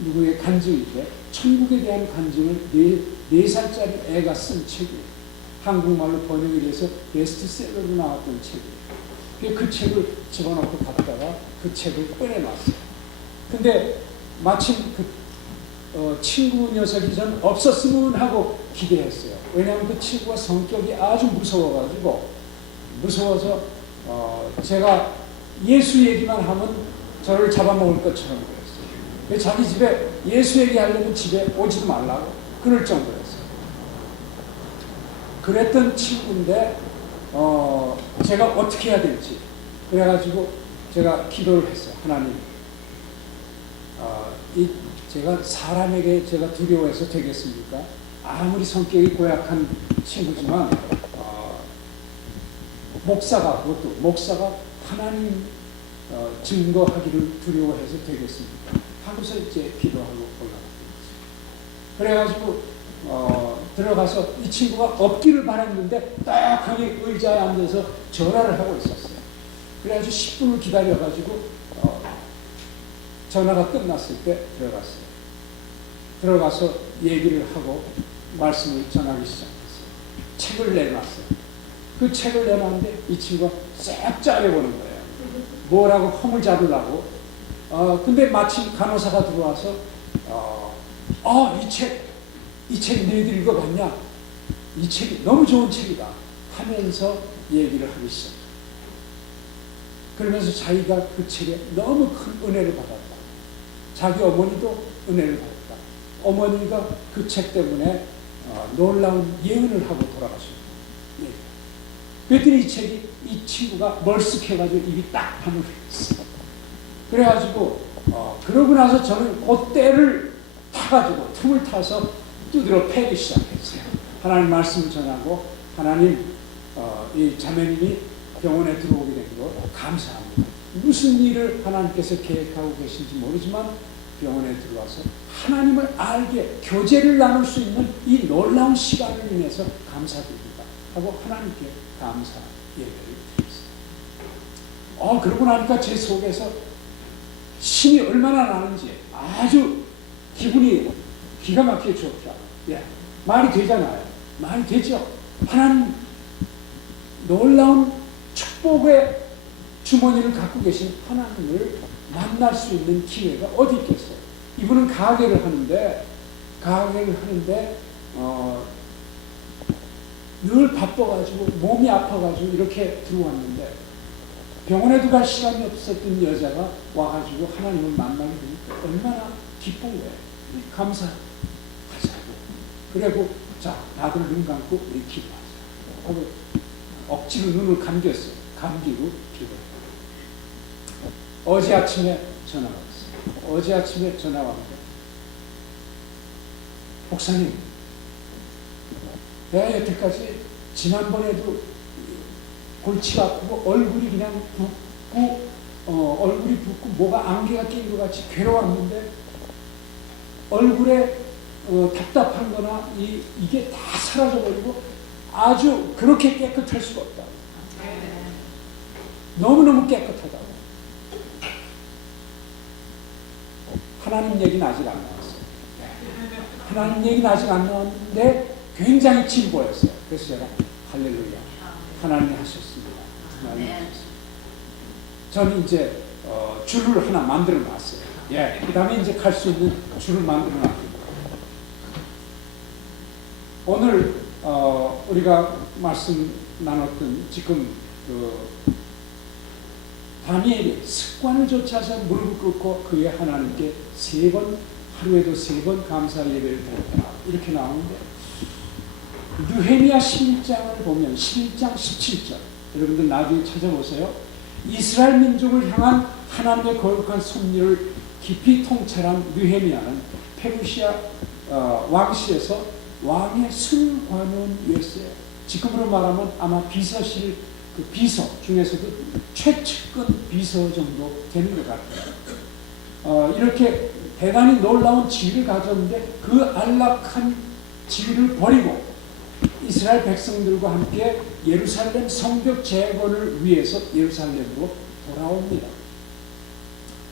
누구의 간증인데 천국에 대한 간증을 4살짜리 애가 쓴 책이에요. 한국말로 번역이 돼서 베스트셀러로 나왔던 책이에요. 그 책을 집어넣고 갔다가 그 책을 꺼내놨어요. 근데 마침 그 친구 녀석이 전 없었으면 하고 기대했어요. 왜냐하면 그 친구가 성격이 아주 무서워서 제가 예수 얘기만 하면 저를 잡아먹을 것처럼 그랬어요. 자기 집에 예수 얘기하려면 집에 오지도 말라고 그럴 정도였어요. 그랬던 친구인데 제가 어떻게 해야 될지 그래가지고 제가 기도를 했어요. 하나님, 제가 사람에게 제가 두려워해서 되겠습니까? 아무리 성격이 고약한 친구지만 목사가 하나님 증거하기를 두려워해서 되겠습니까? 하고서 이제 기도하고 올라갔어요. 그래가지고 들어가서 이 친구가 없기를 바랐는데 딱하게 의자에 앉아서 전화를 하고 있었어요. 그래가지고 10분을 기다려가지고 전화가 끝났을 때 들어갔어요. 들어가서 얘기를 하고 말씀을 전하기 시작했어요. 책을 내놨어요. 그 책을 내놨는데 이 친구가 싹 짜려보는 거예요. 뭐라고 폼을 잡으려고. 근데 마침 간호사가 들어와서 이 책 너희들 읽어봤냐? 이 책이 너무 좋은 책이다 하면서 얘기를 하기 시작해요. 그러면서 자기가 그 책에 너무 큰 은혜를 받았다. 자기 어머니도 은혜를 받았다. 어머니가 그 책 때문에 놀라운 예언을 하고 돌아가셨다. 예. 그랬더니 이 책이 이 친구가 멀쓱해가지고 입이 딱 다물었어. 그래가지고 그러고 나서 저는 그때를 타가지고 틈을 타서 두드려 패기 시작했어요. 하나님 말씀을 전하고 하나님 이 자매님이 병원에 들어오게 된 거 감사합니다. 무슨 일을 하나님께서 계획하고 계신지 모르지만 병원에 들어와서 하나님을 알게 교제를 나눌 수 있는 이 놀라운 시간을 인해서 감사드립니다 하고 하나님께 감사 예배를 드렸어요. 그러고 나니까 제 속에서 힘이 얼마나 나는지 아주 기분이 기가 막히게 좋더라고요. 예, 말이 되잖아요. 말이 되죠. 하나님 놀라운 축복의 주머니를 갖고 계신 하나님을 만날 수 있는 기회가 어디 있겠어요. 이분은 가게를 하는데 늘 바빠가지고 몸이 아파가지고 이렇게 들어왔는데 병원에도 갈 시간이 없었던 여자가 와가지고 하나님을 만나게 되니까 얼마나 기쁜 거예요. 감사하자고. 그리고 자, 다들 눈 감고 우리 기도하자 하고 억지로 눈을 감겼어요. 감기고 기도했어요. 어제 아침에 전화가 왔어요. 어제 아침에 전화가 왔는데 목사님, 내가 여태까지 지난번에도 골치가 아프고 얼굴이 그냥 붓고 얼굴이 붓고 뭐가 안개가 낀 것 같이 괴로웠는데 얼굴에 답답한 거나 이게 다 사라져버리고 아주 그렇게 깨끗할 수가 없다. 너무너무 깨끗하다고. 하나님 얘기는 아직 안 나왔어요. 하나님 얘기는 아직 안 나왔는데 굉장히 진보였어요. 그래서 제가 할렐루야, 하나님이 하셨습니다. 하나님이 하셨습니다. 저는 이제 줄을 하나 만들어 놨어요. 예, 그 다음에 이제 갈 수 있는 줄을 만들어 놨습니다. 오늘 우리가 말씀 나눴던 지금 다니엘이 습관을 좇아서 무릎을 꿇고 그의 하나님께 하루에도 3번 감사 예배를 드렸다 이렇게 나오는데 느헤미야 11장을 보면 11장 17절 여러분들 나중에 찾아보세요. 이스라엘 민족을 향한 하나님의 거룩한 섭리를 깊이 통찰한 느헤미야는 페르시아 왕실에서 왕의 순관원이었어요. 지금으로 말하면 아마 비서실 그 비서 중에서도 최측근 비서 정도 되는 것 같아요. 이렇게 대단히 놀라운 지위를 가졌는데 그 안락한 지위를 버리고 이스라엘 백성들과 함께 예루살렘 성벽 재건을 위해서 예루살렘으로 돌아옵니다.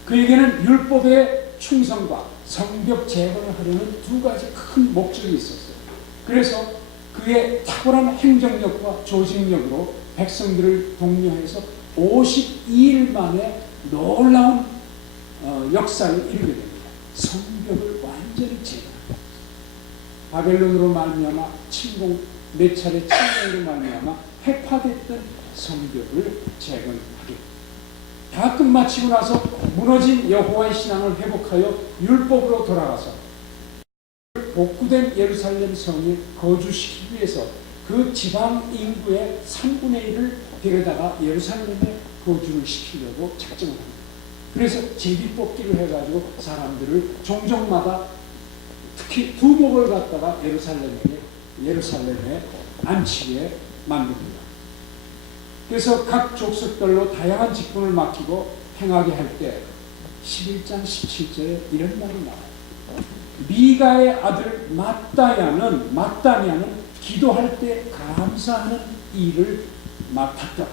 그에게는 율법의 충성과 성벽 재건을 하려는 2가지 큰 목적이 있었어요. 그래서 그의 탁월한 행정력과 조직력으로 백성들을 독려해서 52일 만에 놀라운 역사를 이루게 됩니다. 성벽을 완전히 재건합니다. 바벨론으로 말미암아 몇 차례 침공으로 말미암아 해파됐던 성벽을 재건하게 다 끝마치고 나서 무너진 여호와의 신앙을 회복하여 율법으로 돌아가서 복구된 예루살렘 성에 거주시키기 위해서 그 지방 인구의 3분의 1을 데려다가 예루살렘에 거주를 시키려고 작정을 합니다. 그래서 제비뽑기를 해가지고 사람들을 종족마다 특히 두목을 갖다가 예루살렘에 안치게 만듭니다. 그래서 각 족속별로 다양한 직분을 맡기고 행하게 할 때 11장 17절에 이런 말이 나와요. 미가의 아들 마따냐는 기도할 때 감사하는 일을 맡았더라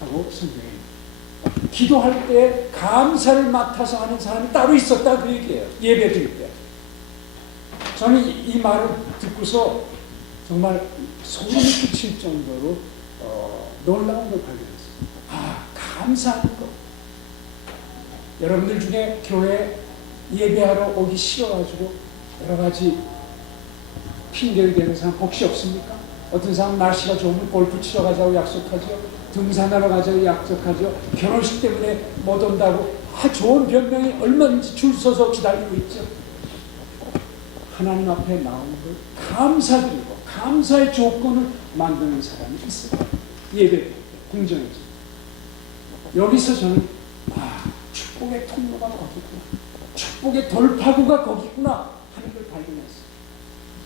하고 성경에 기도할 때 감사를 맡아서 하는 사람이 따로 있었다 그 얘기예요. 예배 드릴 때. 저는 이 말을 듣고서 정말 소름이 끼칠 정도로 놀라운 걸 발견했어요. 감사하는 것. 여러분들 중에 교회 예배하러 오기 싫어가지고 여러 가지 핑계를 대는 사람 혹시 없습니까? 어떤 사람 날씨가 좋으면 골프 치러 가자고 약속하죠. 등산하러 가자고 약속하죠. 결혼식 때문에 못 온다고 좋은 변명이 얼마든지 줄 서서 기다리고 있죠. 하나님 앞에 나오는 걸 감사드리고 감사의 조건을 만드는 사람이 있어요. 예배 궁정이죠. 여기서 저는 축복의 통로가 거기구나, 축복의 돌파구가 거기구나 하는 걸 발견했어요.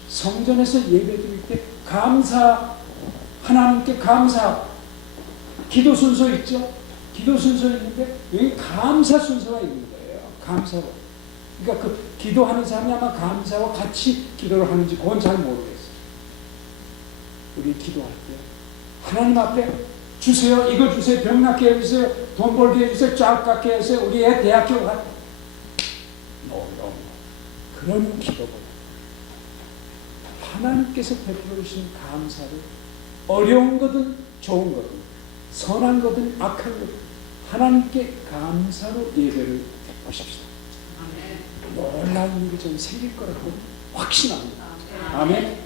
성전에서 예배 드릴 때 감사, 하나님께 감사, 기도 순서 있죠? 기도 순서 있는데 여기 감사 순서가 있는 거예요. 감사로. 그러니까 그 기도하는 사람이 아마 감사와 같이 기도를 하는지 그건 잘 모르겠어요. 우리 기도할 때 하나님 앞에 주세요, 이거 주세요, 병 낫게 해주세요, 돈 벌게 해주세요, 쫙 깎게 해주세요, 우리 애 대학교 가. 그런 기도보다 하나님께서 베풀어 주신 감사를 어려운 거든 좋은 거든 선한 거든 악한 거든 하나님께 감사로 예배를 드리십시오. 놀라운 일이 좀 생길 거라고 확신합니다. 아멘.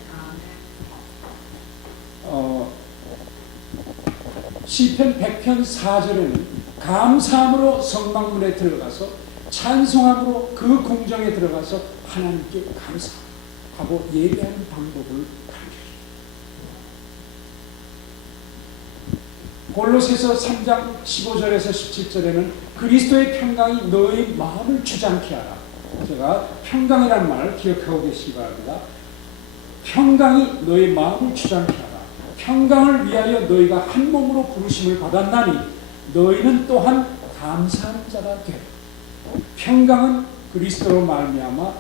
시편 100편 4절에는 감사함으로 성막문에 들어가서 찬송함으로 그 궁정에 들어가서 하나님께 감사하고 예배하는 방법을 가르쳐줍니다. 골로새서 3장 15절에서 17절에는 그리스도의 평강이 너의 마음을 주장케 하라. 제가 평강이라는 말을 기억하고 계시기 바랍니다. 평강이 너의 마음을 주장케 하라. 평강을 위하여 너희가 한 몸으로 부르심을 받았나니 너희는 또한 감사하는 자가 되라. 평강은 그리스도로 말미암아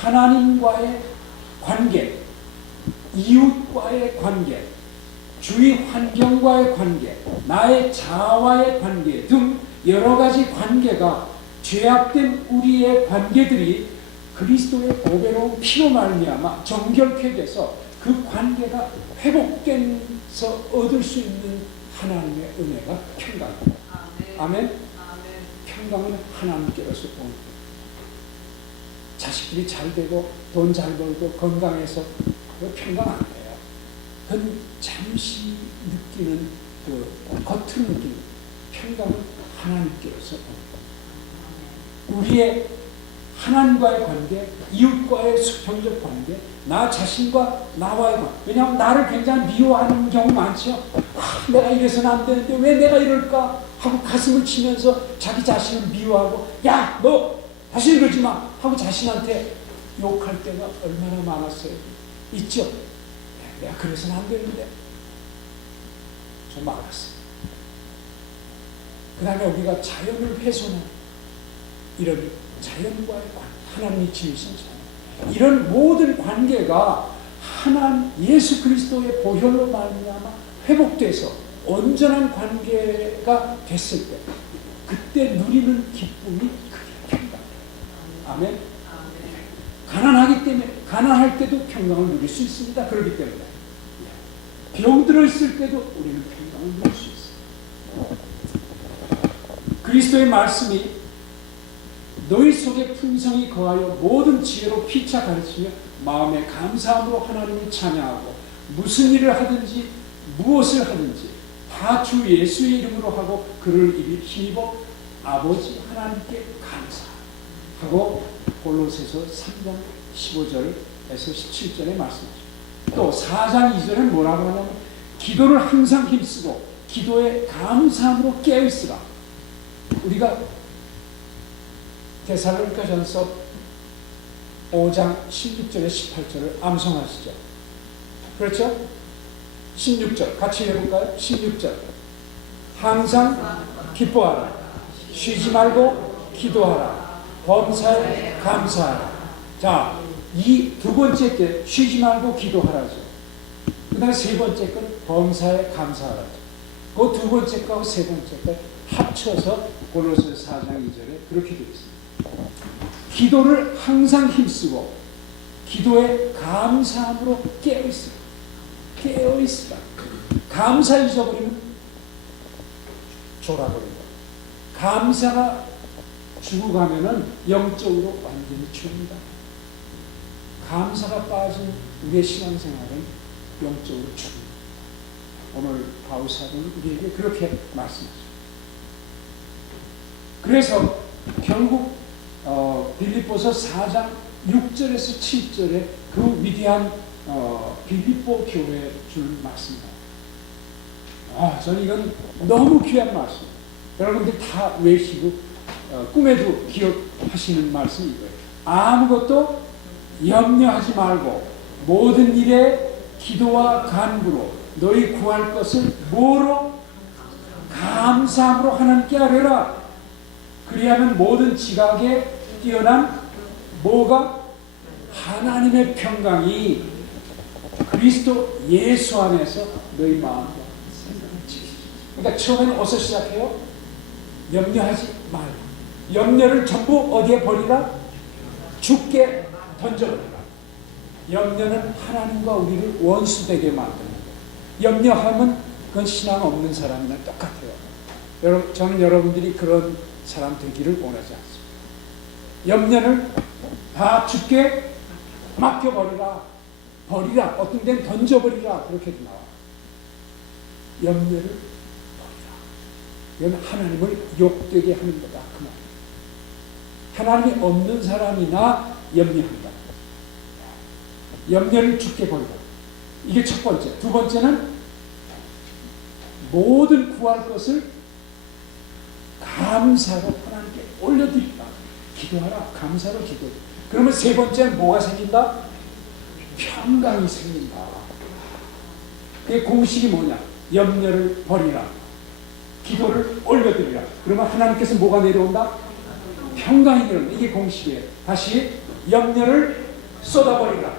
하나님과의 관계, 이웃과의 관계, 주위 환경과의 관계, 나의 자아와의 관계 등 여러 가지 관계가 죄악된 우리의 관계들이 그리스도의 보배로운 피로 말미암아 정결케 돼서 그 관계가 회복돼서 얻을 수 있는 하나님의 은혜가 평강입니다. 아멘. 평강은 하나님께로서 온 거예요. 자식들이 잘 되고 돈 잘 벌고 건강해서 평강 안 돼요. 그건 잠시 느끼는 그 겉으로 느끼는 평강은 하나님께로서 온 거예요. 우리의 하나님과의 관계, 이웃과의 수평적 관계, 나 자신과 나와의 관계. 왜냐하면 나를 굉장히 미워하는 경우 많죠. 내가 이래서는 안 되는데 왜 내가 이럴까 하고 가슴을 치면서 자기 자신을 미워하고 야, 너 다시 이러지 마 하고 자신한테 욕할 때가 얼마나 많았어요. 있죠. 내가 그래서는 안 되는데 좀 막았어요. 그 다음에 우리가 자연을 훼손한 이런 자연과의 관계, 하나님이 지으신 자연, 이런 모든 관계가 하나님 예수 그리스도의 보혈로 말미암아 회복돼서 온전한 관계가 됐을 때 그때 누리는 기쁨이 그게 평강. 아멘. 가난하기 때문에 가난할 때도 평강을 누릴 수 있습니다. 그렇기 때문에 병들어 있을 때도 우리는 평강을 누릴 수 있어요. 그리스도의 말씀이 너희 속에 풍성이 거하여 모든 지혜로 피차 가르치며 마음에 감사함으로 하나님을 찬양하고 무슨 일을 하든지 무엇을 하든지 다 주 예수의 이름으로 하고 그를 입이 힘입어 아버지 하나님께 감사하고 골로새서 3장 15절에서 17절에 말씀하십니다. 또 4장 2절에 뭐라고 하냐면 기도를 항상 힘쓰고 기도에 감사함으로 깨어있으라. 우리가 데살로니가전서 5장 16절에 18절을 암송하시죠. 그렇죠? 16절 같이 해볼까요? 16절 항상 기뻐하라. 쉬지 말고 기도하라. 범사에 감사하라. 자, 이 두 번째 때 쉬지 말고 기도하라죠. 그 다음에 세 번째 건 범사에 감사하라죠. 그 두 번째 거하고 세 번째 거 합쳐서 골로새 4장 2절에 그렇게 되어 있습니다. 기도를 항상 힘쓰고 기도에 감사함으로 깨어있으라. 깨어있으라. 감사 잊어버리면 졸아버리고 감사가 죽어가면은 영적으로 완전히 죽습니다. 감사가 빠진 우리의 신앙생활은 영적으로 죽는 오늘 바울 사도는 우리에게 그렇게 말씀하죠. 그래서 결국 빌립보서 4장 6절에서 7절에 그 위대한 빌립보 교회에 주는 말씀입니다. 저는 이건 너무 귀한 말씀. 여러분들 다 외시고 꿈에도 기억하시는 말씀이 이거예요. 아무것도 염려하지 말고 모든 일에 기도와 간구로 너희 구할 것을 뭐로? 감사함으로 하나님께 아뢰라. 그리하면 모든 지각에 뛰어난 뭐가? 하나님의 평강이 그리스도 예수 안에서 너희 마음과 생각을 지키시오. 그러니까 처음에는 어디서 시작해요? 염려하지 말고 염려를 전부 어디에 버리라? 주께 던져버리라. 염려는 하나님과 우리를 원수되게 만드는 거예요. 염려하면 그건 신앙 없는 사람이나 똑같아요. 저는 여러분들이 그런 사람 되기를 원하지 않습니다. 염려를 다 주께 맡겨버리라. 버리라. 어떤 데는 던져버리라. 그렇게도 나와요. 염려를 버리라. 이건 하나님을 욕되게 하는 거다. 그 말. 하나님이 없는 사람이나 염려한다. 염려를 주께 버리라. 이게 첫 번째. 두 번째는 모든 구할 것을 감사로 하나님께 올려드리라. 기도하라. 감사로 기도해. 그러면 세 번째는 뭐가 생긴다? 평강이 생긴다. 그 공식이 뭐냐? 염려를 버리라. 기도를 올려드리라. 그러면 하나님께서 뭐가 내려온다? 평강이 내려온다. 이게 공식이에요. 다시 염려를 쏟아버리라.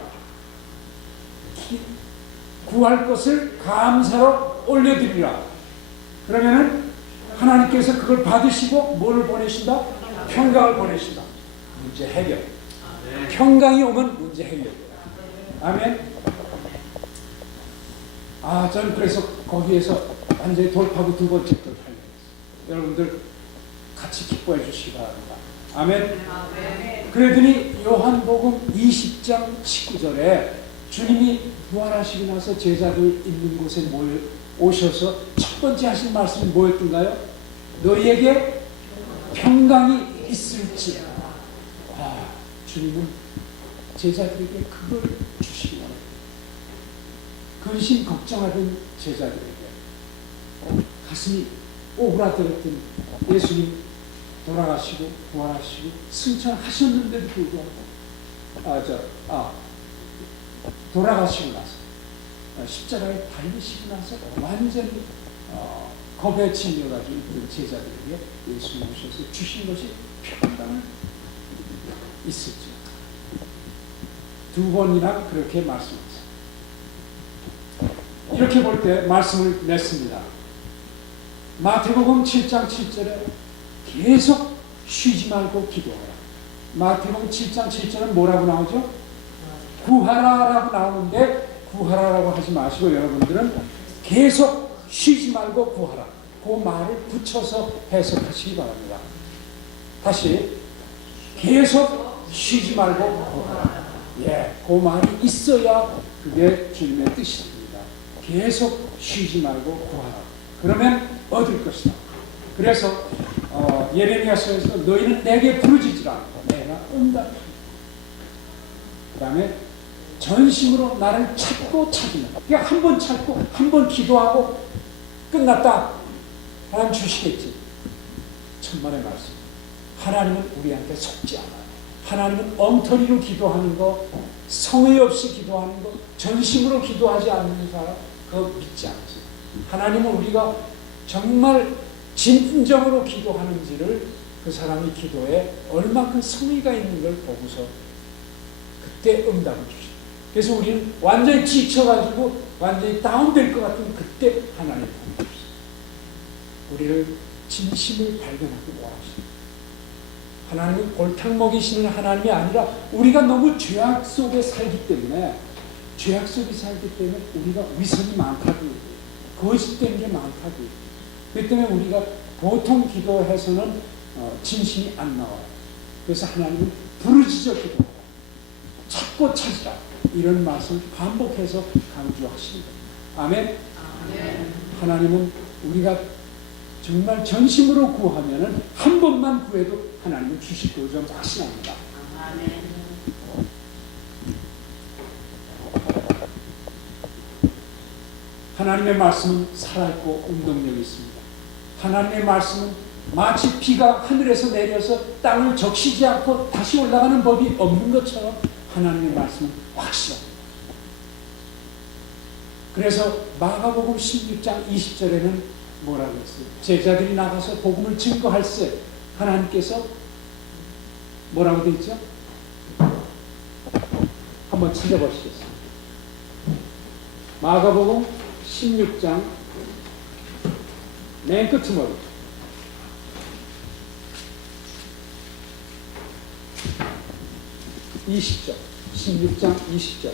구할 것을 감사로 올려드리라. 그러면은 하나님께서 그걸 받으시고 뭐를 보내신다? 평강을 보내신다. 문제 해결. 평강이 오면 문제 해결. 아멘. 저는 그래서 거기에서 완전히 돌파구 두 번째 걸 하려고 했어요. 여러분들 같이 기뻐해 주시기 바랍니다. 아멘. 그러더니 요한복음 20장 19절에 주님이 부활하시고 나서 제자들 있는 곳에 오셔서 첫 번째 하신 말씀이 뭐였던가요? 너희에게 평강이 있을지. 주님은 제자들에게 그걸 주시기 원해요. 근심 걱정하던 제자들에게 가슴이 오그라들었던 예수님 돌아가시고 부활하시고 승천하셨는데도 불구하고 돌아가시고 나서 십자가에 달리시고 나서 완전히 겁에 질려가지고 있던 제자들에게 예수님 오셔서 주신 것이 평강을 있었죠. 두 번이나 그렇게 말씀하셨어요. 이렇게 볼 때 말씀을 냈습니다. 마태복음 7장 7절에 계속 쉬지 말고 기도하라. 마태복음 7장 7절은 뭐라고 나오죠? 구하라라고 나오는데 구하라라고 하지 마시고 여러분들은 계속 쉬지 말고 구하라. 그 말을 붙여서 해석하시기 바랍니다. 다시 계속 쉬지 말고 구하라. 그 말이 있어야 그게 주님의 뜻입니다. 계속 쉬지 말고 구하라. 그러면 얻을 것이다. 그래서 예레미야서에서 너희는 내게 부르짖으라. 내가 응답한다. 그 다음에 전심으로 나를 찾고 찾으면, 그러니까 한 번 찾고 한 번 기도하고 끝났다. 하나님 주시겠지. 천만의 말씀. 하나님은 우리한테 속지 않아요. 하나님은 엉터리로 기도하는 거, 성의 없이 기도하는 거, 전심으로 기도하지 않는 사람 그거 믿지 않지. 하나님은 우리가 정말 진정으로 기도하는지를 그 사람의 기도에 얼마큼 성의가 있는 걸 보고서 그때 응답을 주시죠. 그래서 우리는 완전히 지쳐가지고 완전히 다운될 것 같은 그때 하나님 보내주시죠. 우리를 진심을 발견하고 원하십니다. 하나님은 골탕 먹이시는 하나님이 아니라 우리가 너무 죄악 속에 살기 때문에 우리가 위선이 많다고 거짓된 게 많다고. 그렇기 때문에 우리가 보통 기도해서는 진심이 안 나와요. 그래서 하나님은 부르짖어 기도하라. 찾고 찾으라. 이런 말씀을 반복해서 강조하십니다. 아멘. 하나님은 우리가 정말 전심으로 구하면은 한 번만 구해도 하나님은 주실 거로 좀 확신합니다. 하나님의 말씀은 살아있고 운동력이 있습니다. 하나님의 말씀은 마치 비가 하늘에서 내려서 땅을 적시지 않고 다시 올라가는 법이 없는 것처럼 하나님의 말씀은 확실합니다. 그래서 마가복음 16장 20절에는 뭐라고 했어요? 제자들이 나가서 복음을 증거할 때 하나님께서 뭐라고 되어 있죠? 한번 찾아보시겠습니다. 마가복음 16장 맨 끝머리 20절 16장 20절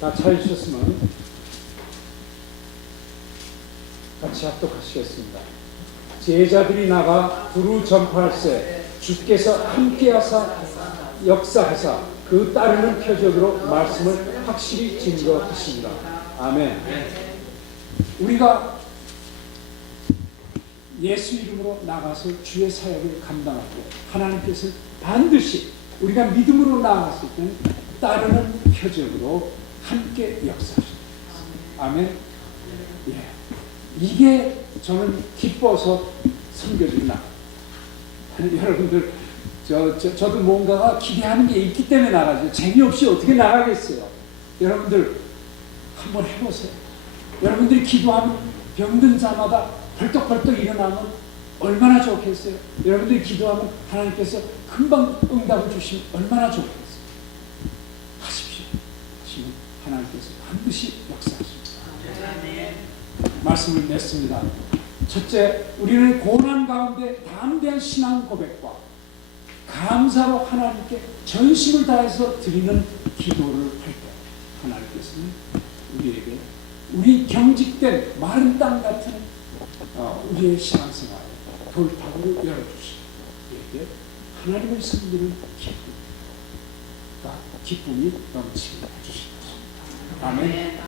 다 찾으셨으면 같이 합독하시겠습니다. 제자들이 나가 두루 전파할세 주께서 함께하사 역사하사 그 따르는 표적으로 말씀을 확실히 증거하십니다. 아멘. 우리가 예수 이름으로 나가서 주의 사역을 감당하고 하나님께서 반드시 우리가 믿음으로 나아갔을 때는 따르는 표적으로 함께 역사하십니다. 아멘. 예. 이게 저는 기뻐서 섬겨주는 나가. 여러분들 저도 뭔가가 기대하는 게 있기 때문에 나가죠. 재미없이 어떻게 나가겠어요. 여러분들 한번 해보세요. 여러분들이 기도하면 병든 자마다 벌떡벌떡 일어나면 얼마나 좋겠어요. 여러분들이 기도하면 하나님께서 금방 응답을 주시면 얼마나 좋겠어요. 하십시오. 하시면 하나님께서 반드시 역사하십니다. 말씀을 냈습니다. 첫째, 우리는 고난 가운데 담대한 신앙 고백과 감사로 하나님께 전심을 다해서 드리는 기도를 할 때 하나님께서는 우리에게 우리 경직된 마른 땅 같은 우리의 신앙생활 돌파구를 열어주시고 우리에게 하나님을 섬기는 기쁨이 넘치게 해주시옵소서. 아멘.